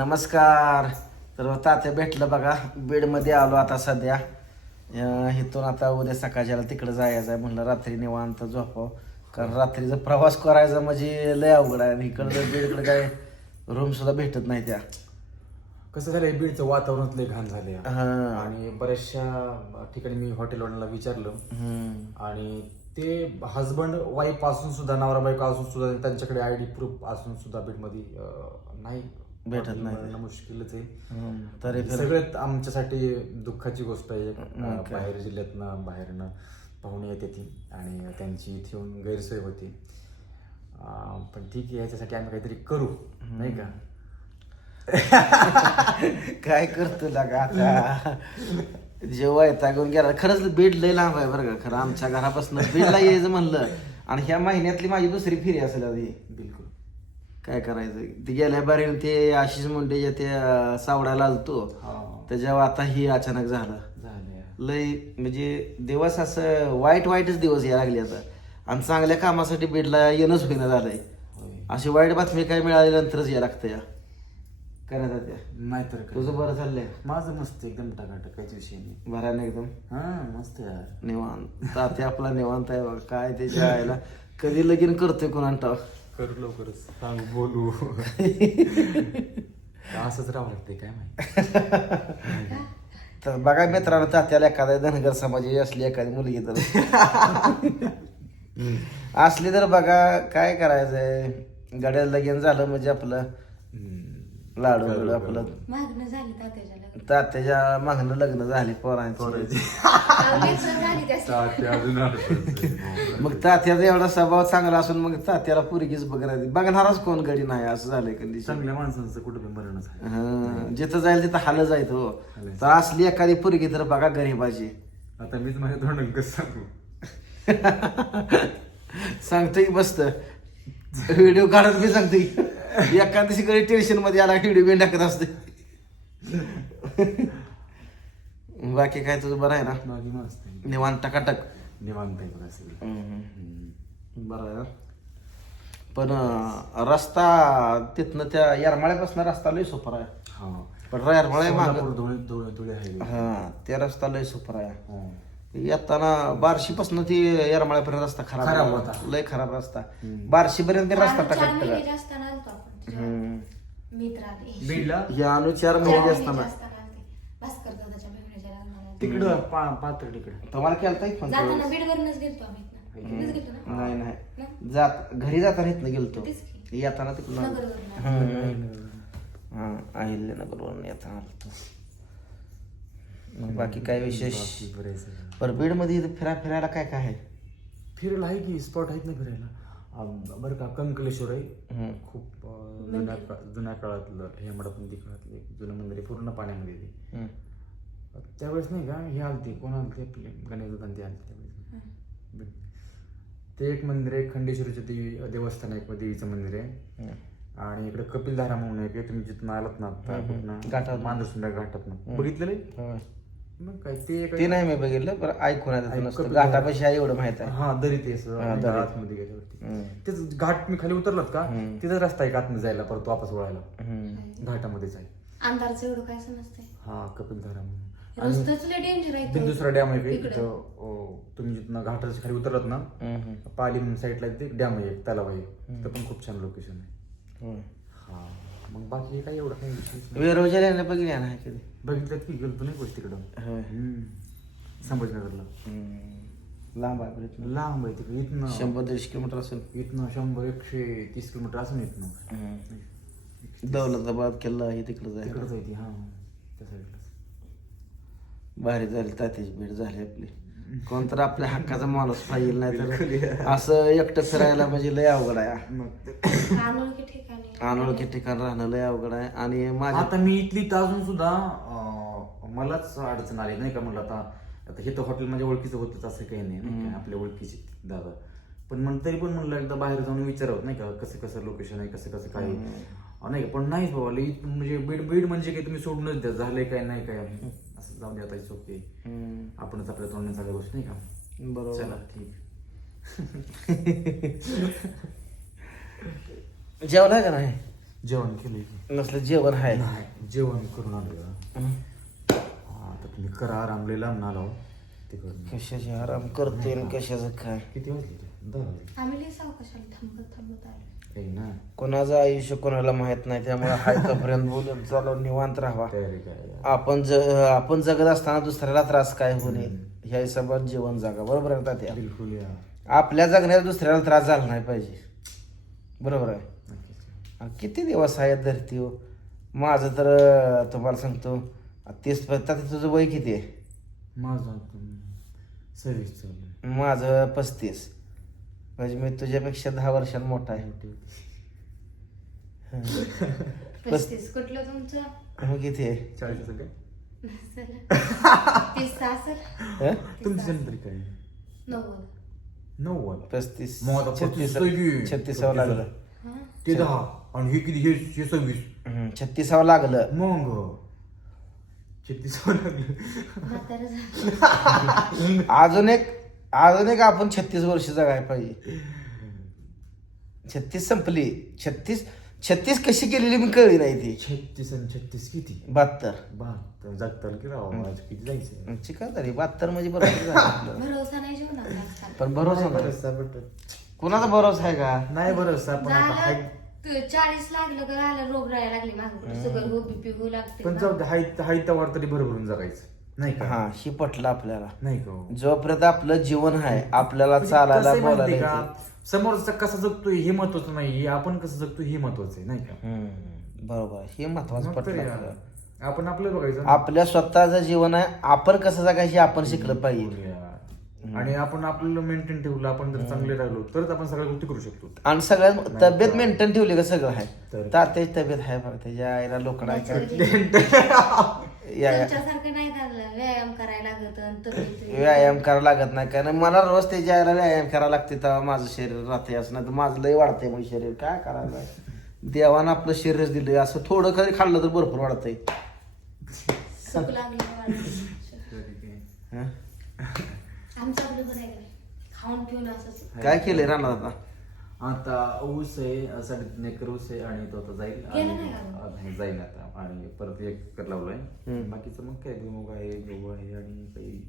नमस्कार. तर तात्या भेटलं बघा, बीडमध्ये आलो आता सध्या. इथून आता उद्या सकाळच्याला तिकडं जायचं आहे. म्हणलं रात्री निवांत झोपाव, कारण रात्रीचा प्रवास करायचा म्हणजे लय अवघड आहे. आणि इकडं बीडकडे काय रूम सुद्धा भेटत नाही त्या. कसं झालंय, बीडचं वातावरणच लय घाण झाले हा. आणि बऱ्याचशा ठिकाणी मी हॉटेलवाल्याला विचारलं आणि ते हजबंड वाईफ असून सुद्धा, नवरा बायको असून सुद्धा त्यांच्याकडे आयडी प्रूफ असून सुद्धा बीडमध्ये नाही भेटत नाही. मुश्किलच आहे. तरी सगळ्यात आमच्यासाठी दुःखाची गोष्ट आहे. बाहेर जिल्ह्यातनं बाहेरनं पाहुणे येते ती आणि त्यांची इथे येऊन गैरसोय होती. पण ठीक आहे, याच्यासाठी आम्ही काहीतरी करू, नाही का? काय करतो लागा आता. जेव्हा येतागून गेला, खरंच बीड लय लांब आहे बरं का. खरं आमच्या घरापासून बीडला यायचं म्हणलं, आणि ह्या महिन्यातली माझी दुसरी फेरी असेल आधी. बिलकुल. काय करायचं, ती गेल्या बारी ते आशिष मुंडेच्या त्या सावडाला आलतो, त्याच्यावर आता ही अचानक झालं. लय म्हणजे दिवस असं वाईटच दिवस यायला लागले आता. आणि चांगल्या कामासाठी बीडला येणंच होईना झालंय. अशी वाईट बातमी काय मिळाली नंतरच या लागतं या करण्यात त्या. नाहीतर तुझं बरं चाललंय? माझं मस्त एकदम टकाटक, काहीच विषय नाही. बरं एकदम. मस्त यार, निवांत. तात्या आपला निवांत आहे बघा. काय त्याच्या आयला कधी लगीन करतोय कोणाला करू लवकरच, सांग बोलू. असंच राहावं लागतंय काय माहिती. तर बघा मित्रांनो, तात्याला एखाद्या धनगर समाजाची असली एखादी मुलगी तर असली तर बघा काय करायचंय, गड्याला लगीन झालं म्हणजे आपलं लाडू बिडू आपलं मागणं झाली तात्याच्या लग्नात. तात्याच्या मागणं लग्न झाली पोरांची. लेकरं झाली त्याची. मग तात्याचा एवढा स्वभाव चांगला असून मग तात्याला पोरगीच बघणारच कोण गडी नाही, असं झालंय कंडिशन. चांगल्या माणसांचं कुठं मरणच आहे. जिथं जाईल तिथं हाल जायचं हो. तर असली एखादी पोरगी तर बघा गरीबाची. आता मीच माझ्या तोंडाने कसं सांगू. सांगतोय मस्त व्हिडिओ काढत मी सांगतोय. एका दिवशी कधी टेन्शन मध्ये आला व्हिडिओ बी टाकत असते. बाकी काय तुझं बरं आहे ना? बाकी मस्त आहे, निवांत टकाटक निवांत आहे बघा सगळं. बरं आहे. पण रस्ता तिथनं त्या येरमाळ्यापासून रस्ता लय सुपर आहे. पण येरमाळ्या मागं धुळे आहे. त्या रस्ता लय सुपर आहे. येताना बार्शीपासून ती येरमाळ्यापर्यंत रस्ता खराब होता, लय खराब रस्ता. बार्शीपर्यंत रस्ता चार टकाटक महिने आहे. जास्त आलतो आपण मित्र आले. बीडला या अनु 4 महिने असताना भास्कर दादाच्या बहिणीच्या लग्नाला तिकडं पात्र तिकडे तुम्हाला केलता फोन? जाताना बीडवरूनच गेलतो आम्ही इथनं. इथनंच गेलतो ना? नाही नाही, जात घरी जाताना इथनं गेलतो, तेच की. येताना तिकडून नगरवरून. अहिल्यानगरवरून येताना आलतो. मग बाकी काय विशेष? बरेच पर बीड मध्ये फिरायला काय काय आहे? फिरायला आहे की स्पॉट आहेत ना फिरायला. बरं का, कंकलेश्वर आहे, खूप जुन्या काळातलं, हे मडपंथी काळातलं एक जुनं मंदिर आहे, पूर्ण पाण्यामध्ये ते. त्यावेळेस नाही का हे आलते, कोण आलते आपले गणेश ते आलते त्यावेळेस. ते एक मंदिर आहे, खंडेश्वरीचं देवस्थान आहे, देवीचं मंदिर आहे. आणि इकडे कपिलधारा म्हणून आहे, तुम्ही जिथं आलात ना घाटात, मांजरसुंदर घाटात बघितलेलं. मग काय ते नाही मी बघितलं, पण ऐकून घाटापाशी आहे एवढं माहित आहे. हा, दरी ते आतमध्ये गेल्यावरती तेच घाट. मी खाली उतरलात का, तिथं रस्ता आहे आतमध्ये जायला, परत वापस वळायला घाटामध्येच आहे. अंधारचं एवढं काय समजतंय. हा, कपिलधारा म्हणून. रस्त्याच लय डेंजर आहे. बिंदुसरा डॅम आहे तुम्ही जिथं घाटाच्या खाली उतरलात ना, पाली साईडला ते डॅम आहे, तलाव आहे, तिथं पण खूप छान लोकेशन आहे. हा, मग बाकी काय एवढं काही विशेष वेरोजला बघितल्या ना कधी? बघितलं की गेलतो नाही गोष्ट तिकडं संभाजीनगरला. लांब आहे, लांब आहे तिकडे. इथनं 100-150 किलोमीटर असेल. इथनं 100-130 किलोमीटर असून इथनं. दौलताबाद किल्ला हे तिकडे जाय तिकडंच आहे ती. हा, त्या साईडलाच. भारी झाली तात्याची भेट झाली आपली. कोणतर आपल्या हक्काचा माणूस पाहिजे, नाही तर असं एकटं फिरायला म्हणजे लय अवघड आहे. अनोळखी ठिकाणी अनोळखी ठिकाण राहणं लय अवघड आहे. आणि माझ्या आता मी इथली तर अजून सुद्धा मलाच अडचण आली नाही का. म्हणलं आता हे तर हॉटेल माझ्या ओळखीचं होतच, असं काही नाही आपल्या ओळखीचे दादा. पण मग तरी पण म्हणलं एकदा बाहेर जाऊन विचारावं नाही का, कसं कसं लोकेशन आहे, कसं कसं काय नाही का. पण नाहीच बाबा, म्हणजे बीड म्हणजे काही तुम्ही सोडूनच द्या, झालंय काय नाही काय असं जाऊ द्या. आता ओके, आपणच आपल्या तोंडाने सगळ्या गोष्टी नाही का. बरोबर, चला ठीक. जेवण आहे का नाही? जेवण केलंय नसलं जेवण आहे नाही जेवण करून आलो आता तुम्ही करा आरामले लांब आलो तिकडून कशाचे आराम करतोय आणि कशाचं काय किती वाजले ते 10 वाजले आम्ही लई सावकाशाला थांबत थांबत आलो. ना कोणाचं आयुष्य कोणाला माहित नाही त्यामुळे हाय तोपर्यंत बोलून चालू निवांत राहावा. तयारी काय आपण जगत असताना दुसऱ्याला त्रास काय होणे ह्या हिशोबात जीवन जगा. बरोबर आहे तात्या? बिलकुल या आपल्या जगण्यात दुसऱ्याला त्रास झाला नाही पाहिजे. बरोबर आहे? नक्कीच. आणि किती दिवस आहेत धरतीवर. माझं तर तुम्हाला सांगतो 30 तुझं वय किती आहे? माझं 26 चालू माझं 35. म्हणजे मी तुझ्यापेक्षा 10 वर्षांनी मोठा आहे. 35 कुठलं तुमचं? मग किती आहे? 40 काय 30 असेल. हं? तुमची जन्मतारीख काय 90. 90 35 मग आता 36 लागलं. हा. ते 10 आणि हे किती हे 26 36 लागलं. मग 36 लागलं म्हातारं झालं. अजून एक आपण 36 वर्ष जगायला पाहिजे. 36 संपली. 36 कशी केलेली मी कळली नाही ती. 36 आणि 36 किती 72 जगताल की राव आज किती जायचं चिका तरी 72 म्हणजे बरोबर झालं आपलं. भरोसा नाही जीवनात आजकाल. पण भरोसा नाही. कुणाचा भरोसा आहे का? नाही भरोसा पण आता हाय झालं 40 लागलं का झालं रोग राहायला लागली मागं शुगर हो बीपी हो लागते. पण जाऊ दे हाय तवर तरी भरभरून जगायचं नाही का हा ही पटलं आपल्याला. नाही का हो? जोपर्यंत आपलं जीवन आहे आपल्याला चालायला कसं आहे माहिती बोलायला का येते. समोरचा कसा जगतोय हे महत्वाचं नाही हे आपण कसं जगतोय हे महत्वाचं आहे नाही का बरोबर हे महत्वाचं मग तरी पटलं या. आपल्याला. आपण आपलं बघायचं आपल्या स्वतःचं जीवन आहे आपण कसं जगायचे आपण शिकलं पाहिजे. आणि आपण आपल्याला मेंटेन ठेवलं आपण जर चांगले राहिलो तरच आपण सगळ्या गोष्टी करू शकतो आणि सगळ्यात तब्येत मेंटेन ठेवली का सगळं आहे. तर. तात्याची तब्येत आहे बघा त्याच्या आईला लोकडा तुमच्यासारखं नाही झालं व्यायाम करायला लागत आणि तब्येत- व्यायाम करायला लागत नाही कारण मला रोज त्याच्या आईला व्यायाम करायला लागते तेव्हा माझं शरीर राहते. असं नाही तर माझं लय वाढतंय मग शरीर काय करायला. देवानं आपलं शरीर दिलंय असं थोडं कधी खाल्लं तर भरपूर वाढतंय. सुख लागलं वाढलं. हं? आमचं आपलं बरं आहे का नाही? खाऊन पिऊन असंच काय केलंय रानात आता? आता ऊस आहे 3.5 एकर ऊस आहे आणि तो आता जाईल गेला नाही आणि जाईल आता आणि परत 1 एकर लावलाय बाकीचं मग काय भुईमुग आहे गहू आहे आणि काही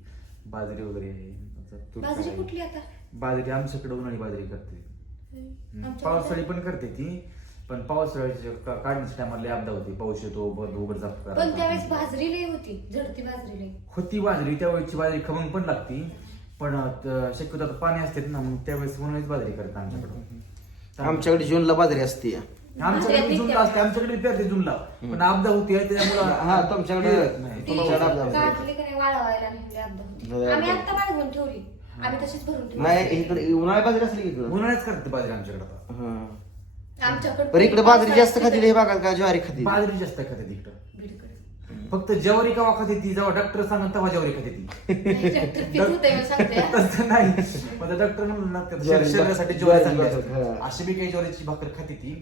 बाजरी वगैरे आहे आता तूर बाजरी आहे. कुठली आता? बाजरी आमच्याकडे उन्हाळी बाजरी करते पावसाळी पण करते ती पण पावसाळ्याच्या काढण्याच्या टायमाला आपदा होती पाऊस येतो उघड जात पण त्यावेळेस बाजरी लई होती झडती बाजरी लई. होती बाजरी त्यावेळेची बाजरी खमंग पण लागती पण शक्यतो आता पाणी असते ना मग त्यावेळेस उन्हाळीच बाजरी करतात आमच्याकडे आमच्याकडे जूनला बाजरी असते. आमच्याकडे जूनला असते आमच्याकडे पेरते जूनला पण आपदा होती त्यामुळे हा तुमच्याकडे ती तुमच्याकडे आपलं असतं. काढली का नाही वाळवायला नेली अपदा होती. आम्ही आता बाळगून ठेवली आम्ही तशीच भरून ठेवली. नाही इकडे उन्हाळी बाजरी असली इकडे. उन्हाळ्याच करते बाजरी आमच्याकडे आता आमच्याकडे पण इकडे बाजरी जास्त खाती हे बघा का ज्वारी खाती. बाजरी जास्त खाते तिकडं बीडकडे. फक्त ज्वारी केव्हा खाते ती जेव्हा डॉक्टर सांगत तेव्हा ज्वारी खाते ती नाही, ट्रॅक्टर पित होते मी सांगते. तसं नाही मग डॉक्टर म्हणलं ना ते ज्वारी शरीरासाठी ज्वारी ज्वारी चांगली असते. हा. अशी बी काही ज्वारीची भाकर खाते ती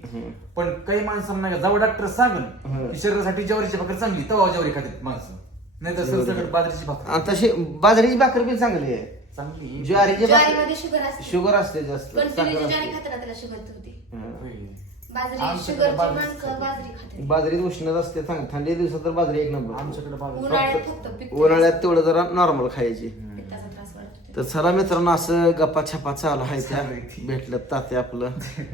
पण काही माणसांना जेव्हा डॉक्टर सांगल की शरीरासाठी ज्वारीची भाकर चांगली तेव्हा ज्वारी खाते माणसं नाही तर सरसकट बाजरीची भाकर आणि तशी बाजरीची भाकर पण चांगली आहे. चांगली ज्वारीची ज्वारीमध्ये भाकर शुगर असते. शुगर असते जास्त पण साखर ज्वारी असते. खाताना त्याला शुगर होती. होय. बाजरी आमच्याकडे शुगरची बाजरी माणसं बाजरी खाते. बाजरीत उष्णता असते थंडी दिवसात तर बाजरी 1 नंबर. आमच्याकडे बाजरी उन्हाळ्यात फक्त पित्त उन्हाळ्यात तेवढं जरा नॉर्मल खायची. पित्ताचा त्रास वाढतो. तर चला मित्रांनो असं गप्पा छप्पा चालू आहे त्या भेटलं ताते आपलं